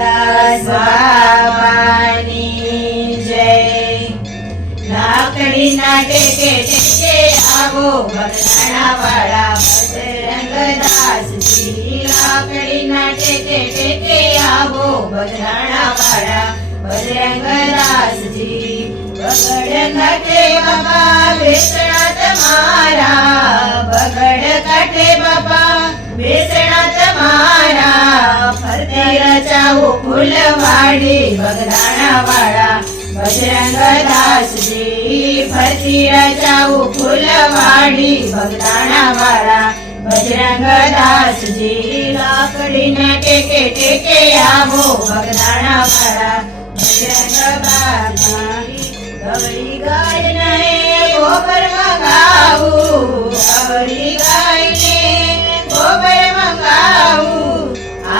દાસ બાબાની જય। લાકડીના ટેકે ટેકે આવો બગદાણા વાળા બજરંગ દાસજી। લાકડીના ટેકે ટેકે આવો બગદાણા વાળા બજરંગ દાસજી। બગડ કાંઠે બાપા બેસણા તમારા, બગડ કાંઠે બાપા બેસણા તમારા। ફરતે રચાવું ફૂલવાડી બગદાણા વાળા બજરંગ દાસજી। ફરતી રચાવું ફૂલવાડી બગદાણા વાળા બજરંગ દાસજી। લાકડીના ટેકે ટેકે આવો બગદાણા વાળા બજરંગ દાસજી। ગવરી ગાયને ગોબર મંગાવું, ગવરી ગાયને ગોબર મંગાવું।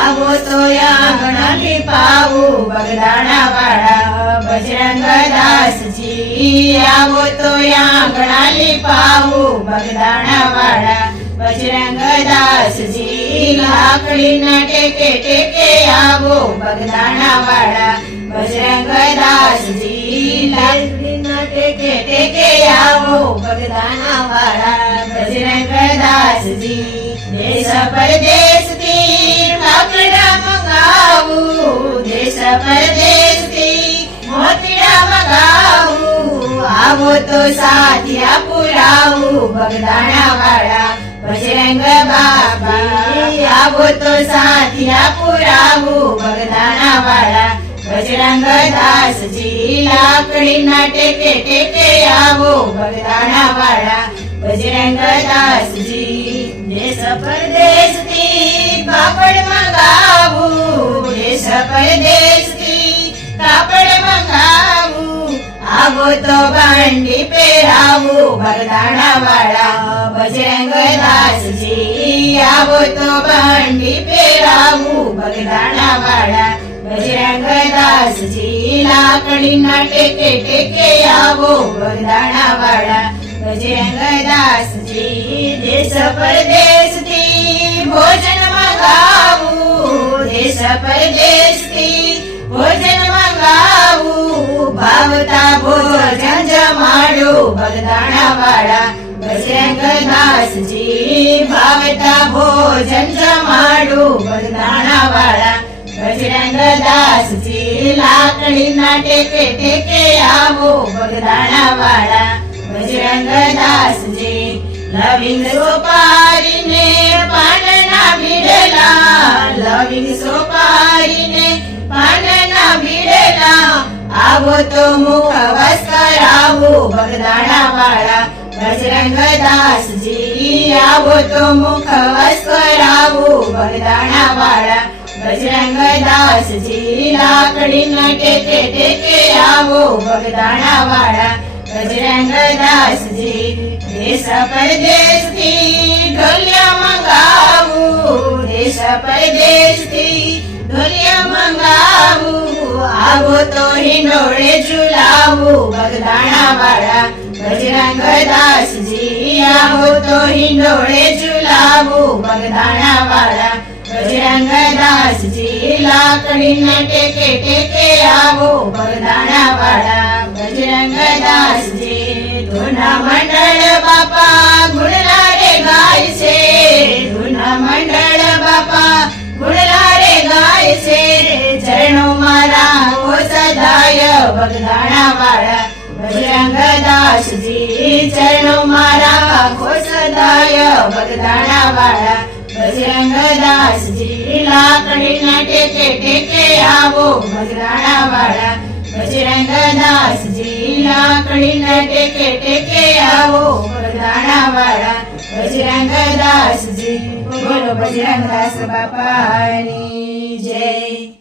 આવો તો આંગણા લીપાવું બગદાણા વાળા બજરંગ દાસજી। આવો તો આંગણા લીપાવું બગદાણા વાળા બજરંગ દાસજી। લાકડીના ટેકે ટેકે આવો બગદાણા વાળા બજરંગ દાસજી। લાકડીના ટેકે ટેકે આવો બગદાણા વાળા બજરંગ દાસજી। દેશ પરદેશથી કાપડા મંગાવું, દેશ પરદેશથી મોતીડા મંગાવું। આવો તો સાથિયા પુરાવું બગદાણા વાળા બજરંગ બાબા। આવો તો સાથિયા પુરાવું બગદાણા વાળા બજરંગ દાસજી। લાકડીના ટેકે ટેકે આવો બગદાણા વાળા બજરંગ દાસજી। દેશ પરદેશથી કાપડ મંગાવું, દેશ પરદેશથી કાપડ મંગાવું। આવો તો બાંડી પહેરાવું બગદાણા વાળા બજરંગ દાસજી। આવો તો બાંડી પહેરાવું બગદાણા વાળા બજરંગ દાસજી। લાકડીના ટેકે ટેકે આવો બગદાણા વાળા બજરંગ દાસજી। દેશ પરદેશથી ભોજન મંગાવું, દેશ પરદેશથી ભોજન મંગાવું। ભાવતા ભોજન જમાડું બગદાણા વાળા બજરંગ દાસજી। ભાવતા ભોજન જમાડું બગદાણા વાળા બજરંગ દાસજી। લાકડીના ટેકે ટેકે આવો બગદાણા વાળા બજરંગ દાસજી। લવિંગ સોપારીને પાનના ભીડેલા, લવિંગ સોપારીને પાનના ભીડેલા। આવો તો મુખ વસ કરાવું બગદાણા વાળા બજરંગ દાસજી। આવો તો મુખ વસ કરાવું બગદાણા વાળા બજરંગ દાસજી। લાકડીના ટેકે ટેકે આવો બગદાણા વાળા બજરંગ દાસજી। દેશ પરદેશથી ઢોલિયા મંગાવું, દેશ પરદેશથી ઢોલિયા મંગાવું। આવો તો હિંડોળે ઝુલાવું બગદાણા વાળા બજરંગ દાસજી। આવો તો હિંડોળે ઝુલાવું બગદાણા વાળા બજરંગ દાસજી। લાકડીના ટેકે ટેકે આવો બગદાણા વાળા બજરંગ દાસજી। ધૂના મંડળ બાપા ગુણલા રે ગાય છે, ધૂના મંડળ બાપા ગુણલા રે ગાય છે। ચરણો મારા ઓ સદાય બગદાણા વાળા બજરંગ દાસજી। ચરણો મારા ઓ સદાય બગદાણા વાળા બજરંગ દાસજી। લાકડીના ટેકે ટેકે આવો બગદાણા વાળા બજરંગ દાસજી। લાકડીના ટેકે ટેકે આવો બગદાણા વાળા બજરંગ દાસજી। બોલો બજરંગ દાસ બાપાની જય।